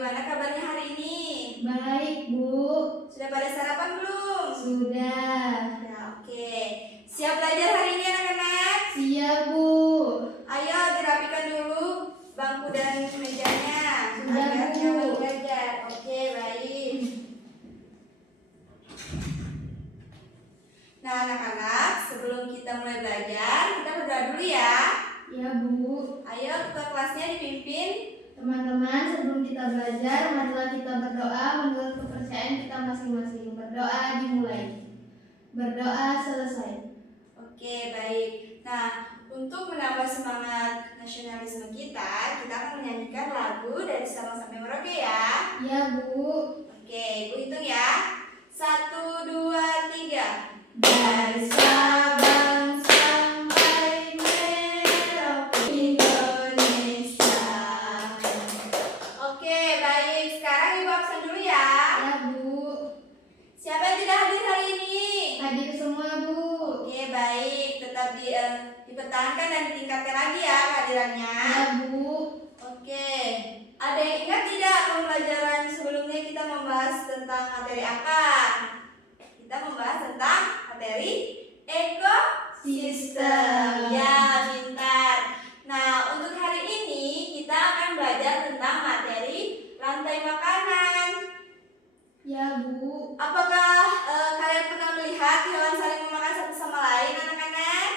bagaimana kabarnya hari ini? Baik, Bu. Sudah pada sarapan belum? Sudah. Nah, oke. Siap belajar hari ini anak-anak? Siap, Bu. Ayo dirapikan dulu bangku dan mejanya Sudah, agar Bu. nyaman belajar. Oke, baik. Nah, anak-anak, sebelum kita mulai belajar, kita berdoa dulu ya. Ya, Bu. Ayo ketua kelasnya dipimpin. Teman-teman, sebelum kita belajar, marilah kita berdoa menurut kepercayaan kita masing-masing. Berdoa dimulai. Berdoa selesai. Oke, baik. Nah, untuk menambah semangat nasionalisme kita akan menyanyikan lagu dari Sabang sampai Merauke ya. Ya, Bu. Oke, Ibu hitung ya. 1, 2, 3. Dari Sabang sampai Merauke Indonesia. Oke, baik. Sekarang Ibu absen dulu ya. Ya, Bu. Siapa yang tidak hadir hari ini? Hadir semua, Bu. Oke, baik. Tetap dipertahankan dan ditingkatkan lagi ya kehadirannya. Ya, Bu. Oke. Ada yang ingat tidak pembelajaran sebelumnya kita membahas tentang materi apa? Kita membahas tentang materi ekosistem. Ya, pintar. Nah, untuk hari ini kita akan belajar tentang materi rantai makanan. Ya, Bu. Apakah kalian pernah melihat hewan saling memakan satu sama lain, anak-anak?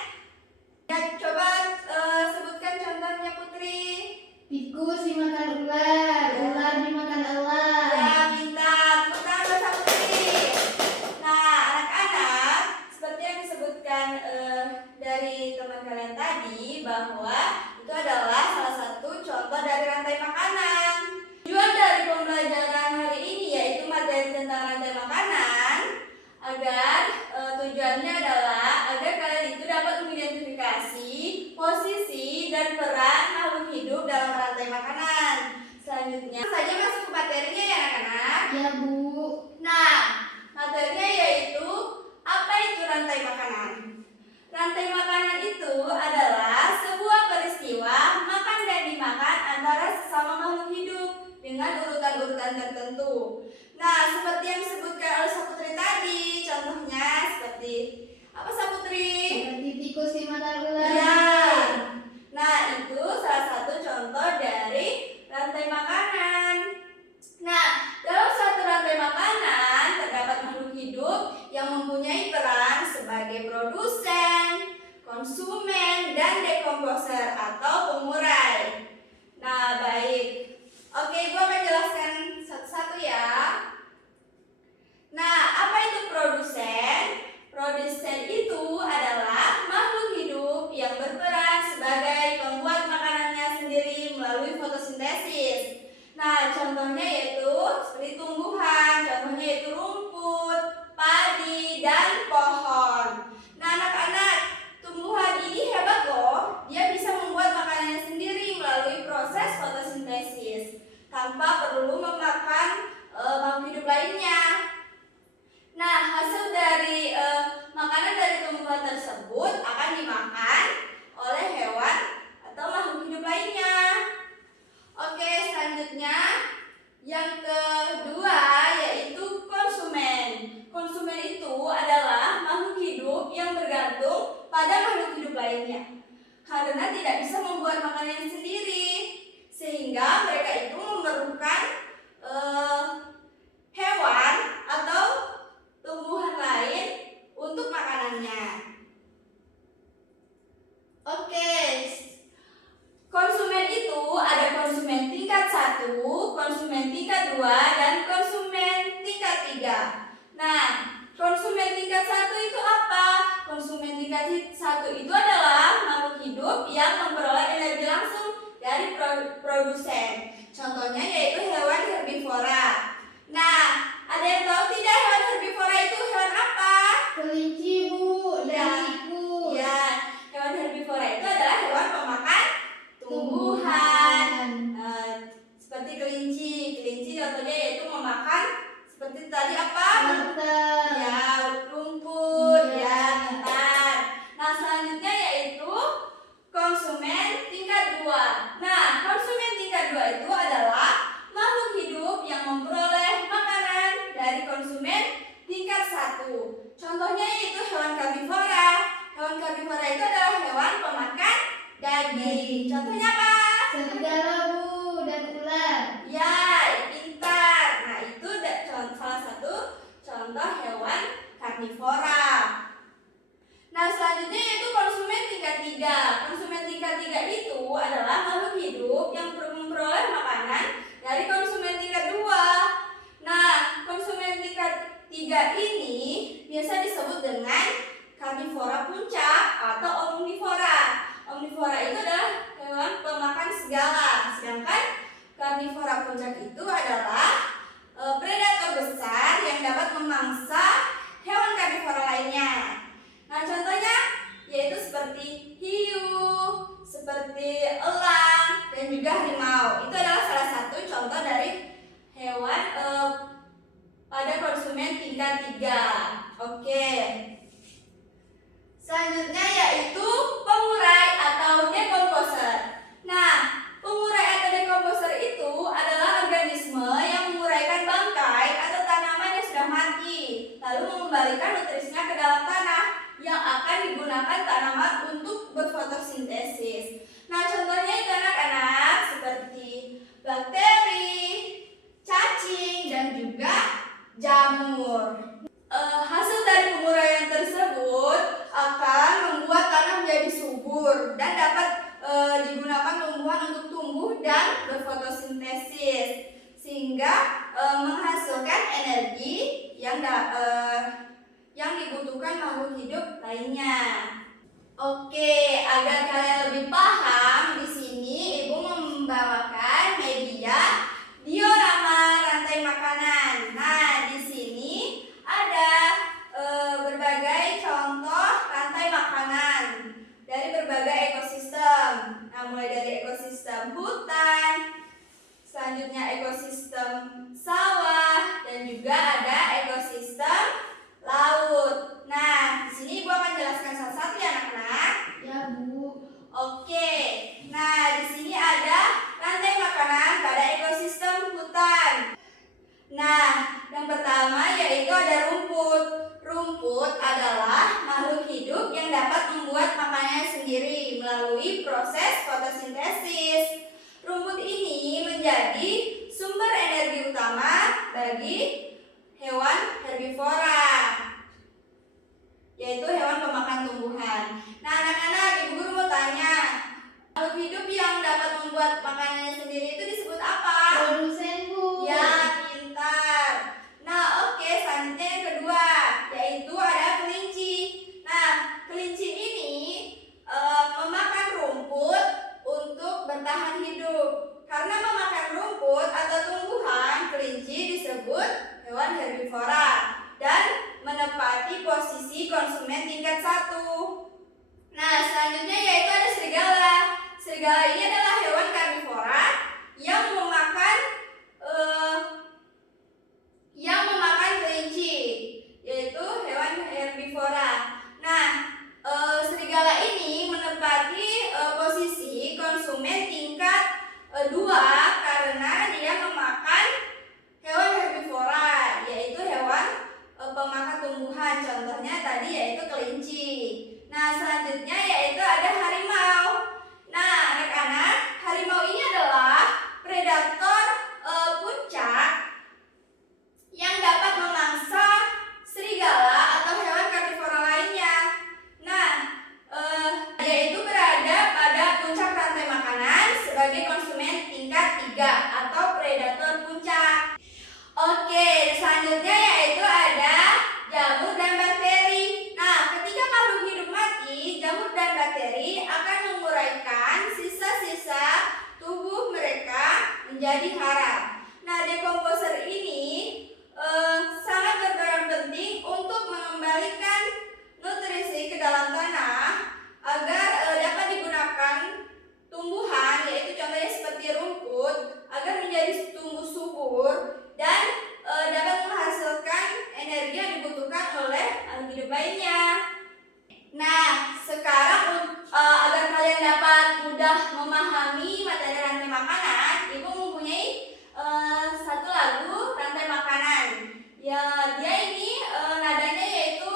Ya, coba sebutkan contohnya, Putri. Tikus dimakan ular, ular dimakan elang. Ya, pintar. Tepuk tangan buat Sang Putri. Nah, anak-anak, seperti yang disebutkan dari teman kalian tadi, bahwa itu adalah salah satu contoh dari rantai makanan. Tujuan dari pembelajaran hari ini yaitu materi tentang rantai makanan, agar tujuannya adalah agar kalian itu dapat mengidentifikasi posisi dan peran makhluk hidup dalam rantai makanan. Selanjutnya saja masuk ke materinya ya anak-anak. Ya, Bu. Nah, materinya yaitu apa itu rantai makanan? Rantai makanan itu adalah sebuah peristiwa makan dan dimakan antara sesama makhluk hidup dengan urutan-urutan tertentu. Nah, seperti yang disebutkan oleh Saputri tadi, contohnya seperti apa Saputri? Seperti tikus dimakan ular. Ya. Nah, itu salah satu contoh dari rantai makanan. Nah, dalam suatu rantai makanan terdapat makhluk hidup yang mempunyai peran sebagai produsen, konsumen, dan dekomposer atau pengurai. Nah, baik. Oke, Ibu akan jelaskan satu-satu ya. Nah, apa itu produsen? Produsen itu adalah makhluk hidup yang berperan sebagai pembuat makanannya sendiri melalui fotosintesis. Nah, contohnya yaitu seperti tumbuhan, contohnya yaitu rumput, padi, dan pohon. Nah, anak-anak, tumbuhan ini hebat loh. Dia bisa membuat makanannya sendiri melalui proses fotosintesis tanpa perlu memakan makhluk hidup lainnya. Nah, hasil dari makanan dari tumbuhan tersebut akan dimakan oleh hewan atau makhluk hidup lainnya. Oke, selanjutnya yang kedua yaitu konsumen. Konsumen itu adalah makhluk hidup yang bergantung pada makhluk hidup lainnya karena tidak bisa membuat makanannya sendiri, sehingga mereka itu memerlukan hewan atau tumbuhan lain untuk makanannya. Oke, konsumen itu ada konsumen tingkat 1, konsumen tingkat 2, dan konsumen tingkat 3. Nah, konsumen tingkat 1 itu apa? Konsumen tingkat 1 itu adalah makhluk hidup yang memperoleh energi langsung dari produsen. Contohnya yaitu hewan herbivora. Nah, ada yang tahu tidak hewan herbivora itu hewan apa? Kelinci, Bu, dan tikus. Ya, hewan herbivora itu adalah hewan pemakan tumbuhan. Seperti kelinci. Kelinci contohnya yaitu memakan seperti tadi apa? Wortel. Ya, rumput. Iya. Ya, bentar. Nah, selanjutnya yaitu konsumen tingkat 2. Nah, konsumen tingkat 2 itu adalah makhluk hidup Sedangkan karnivora puncak itu adalah predator besar yang dapat memangsa hewan karnivora lainnya. Nah, contohnya yaitu seperti hiu, seperti elang, dan juga harimau. Itu adalah salah satu contoh dari hewan pada konsumen tingkat 3. Oke. Selanjutnya yaitu pengurai atau decomposer. Nah, pengurai atau decomposer itu adalah organisme yang menguraikan bangkai atau tanaman yang sudah mati, lalu mengembalikan nutrisinya ke dalam tanah yang akan digunakan tanaman untuk berfotosintesis. Nah, contohnya itu anak-anak seperti bakteri, cacing, dan juga jamur. Hasil dari penguraian tersebut akan membuat tanah menjadi subur dan dapat digunakan tumbuhan untuk tumbuh dan berfotosintesis, sehingga menghasilkan energi yang dibutuhkan makhluk hidup lainnya. Oke, agar kalian lebih paham, di sini Ibu membawakan media diorama rantai makanan. Nah, di sini ada berbagai contoh rantai makanan dari berbagai ekosistem. Nah, mulai dari ekosistem hutan, selanjutnya ekosistem sawah, dan juga ada ekosistem laut. Nah, di sini Ibu akan jelaskan satu-satu ya anak-anak. Ya, Bu. Oke. Nah, di sini ada rantai makanan pada ekosistem hutan. Nah, yang pertama yaitu ada rumput. Rumput adalah makhluk hidup yang dapat membuat makanannya sendiri melalui proses fotosintesis. Rumput ini menjadi sumber energi utama bagi hewan herbivora, yaitu hewan pemakan tumbuhan. Nah, anak-anak, Ibu Guru mau tanya, makhluk hidup yang dapat membuat makanannya sendiri itu disebut apa? Produsen, Bu. Ya, pintar. Nah, oke, selanjutnya yang kedua, yaitu ada kelinci. Nah, kelinci ini memakan rumput untuk bertahan hidup. Karena memakan rumput atau tumbuhan, kelinci disebut hewan herbivora dan menempati posisi konsumen tingkat 1. Nah, selanjutnya yaitu ada serigala. Serigala ini adalah hewan karnivora yang memakan kelinci, yaitu hewan herbivora. Nah, serigala ini menempati posisi konsumen tingkat 2 karena dia memakan hewan herbivora, yaitu hewan pemakan tumbuhan. Contohnya tadi yaitu kelinci. Nah, selanjutnya yaitu ada harimau. Nah, anak-anak, harimau ini adalah predator puncak yang dapat memangsa serigala atau hewan karnivora lainnya. Nah, yaitu berada pada puncak rantai makanan sebagai konsumen tingkat 3 atau predator puncak. Oke, selanjutnya yaitu ada jamur dan bakteri. Nah, ketika makhluk hidup mati, jamur dan bakteri akan menguraikan sisa-sisa tubuh mereka menjadi hara. Nah, decomposer ini sangat berperan penting untuk mengembalikan nutrisi ke dalam tanah agar dapat digunakan tumbuhan, yaitu contohnya seperti rumput, agar menjadi tumbuh subur dan dapat menghasilkan energi yang dibutuhkan oleh makhluk hidup lainnya. Nah, sekarang agar kalian dapat mudah memahami materi rantai makanan, Ibu mempunyai satu lagu rantai makanan. Ya, dia ini nadanya yaitu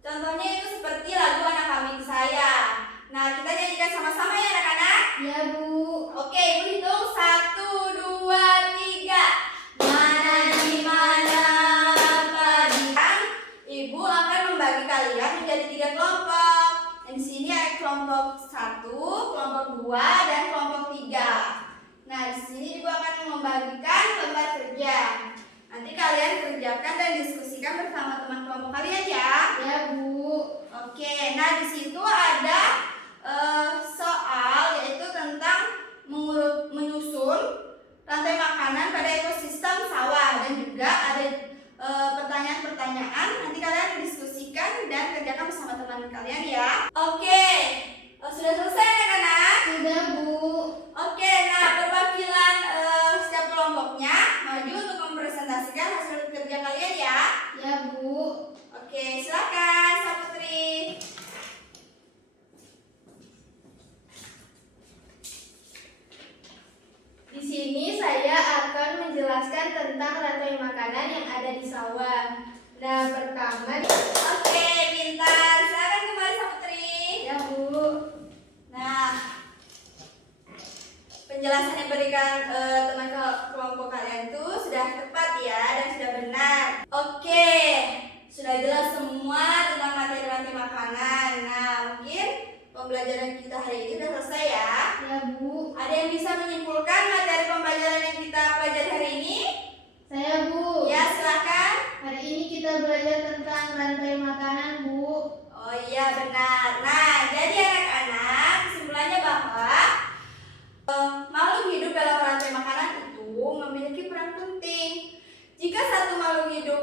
contohnya itu seperti lagu Anak Kambing Saya. Nah, kita nyanyikan sama-sama ya anak-anak. Ya, Bu. Oke, Ibu hitung 1, 2, 3. Mana di mana pagi. Ibu akan membagi kalian menjadi 3 kelompok. Dan di sini ada kelompok 1, kelompok 2, dan kelompok 3. Nah, di sini Ibu akan membagikan lembar kerja. Nanti kalian kerjakan dan diskusikan bersama teman kelompok kalian ya. Ya, Bu. Oke, nah di situ ada soal yaitu tentang menyusun menjelaskan tentang rantai makanan yang ada di sawah. Nah, pertama, Oke, pintar. Silakan kembali Saputri. ya Bu. Nah, penjelasan yang berikan teman kelompok kalian tuh sudah tepat ya dan sudah benar. Oke, sudah jelas semua tentang materi rantai makanan. Nah, mungkin pembelajaran kita hari ini sudah selesai ya. Ya Bu. Ada yang bisa menyimpulkan materi pembelajaran yang kita pelajari hari ini? Saya Bu. Ya, silakan. Hari ini kita belajar tentang rantai makanan Bu. Oh iya benar. Nah, jadi anak-anak kesimpulannya bahwa makhluk hidup dalam rantai makanan itu memiliki peran penting. Jika satu makhluk hidup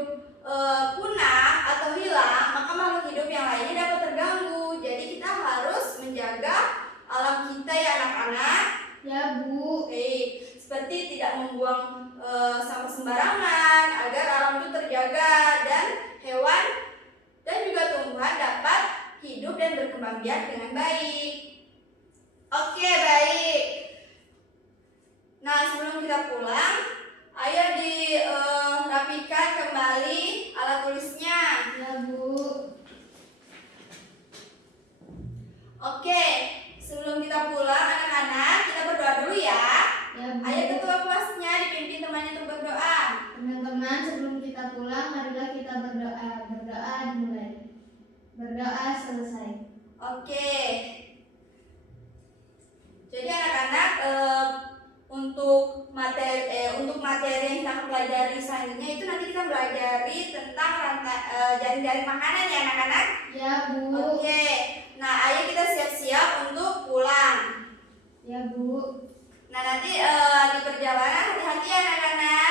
punah atau hilang, maka makhluk hidup yang lainnya dapat terganggu. Jadi kita harus menjaga alam kita ya anak-anak. Ya Bu. Seperti tidak membuang sampah sembarangan agar alam itu terjaga dan hewan dan juga tumbuhan dapat hidup dan berkembang biak dengan baik. Oke, baik. Nah, sebelum kita pulang, ayo dirapikan kembali alat tulisnya. Ya Bu. Oke, sebelum kita pulang anak-anak, kita berdoa dulu ya. Ya Bu. Ayo ketua kelasnya dipimpin temannya untuk berdoa. Teman-teman, sebelum kita pulang, marilah kita berdoa. Berdoa dimulai. Berdoa selesai. Oke. Jadi anak-anak untuk materi yang kita pelajari selanjutnya itu nanti kita pelajari tentang jaring-jaring makanan ya anak-anak. Ya Bu. Oke. Nah, ayo kita siap-siap untuk pulang. Ya Bu. Nah, nanti di perjalanan hati-hati ya anak-anak.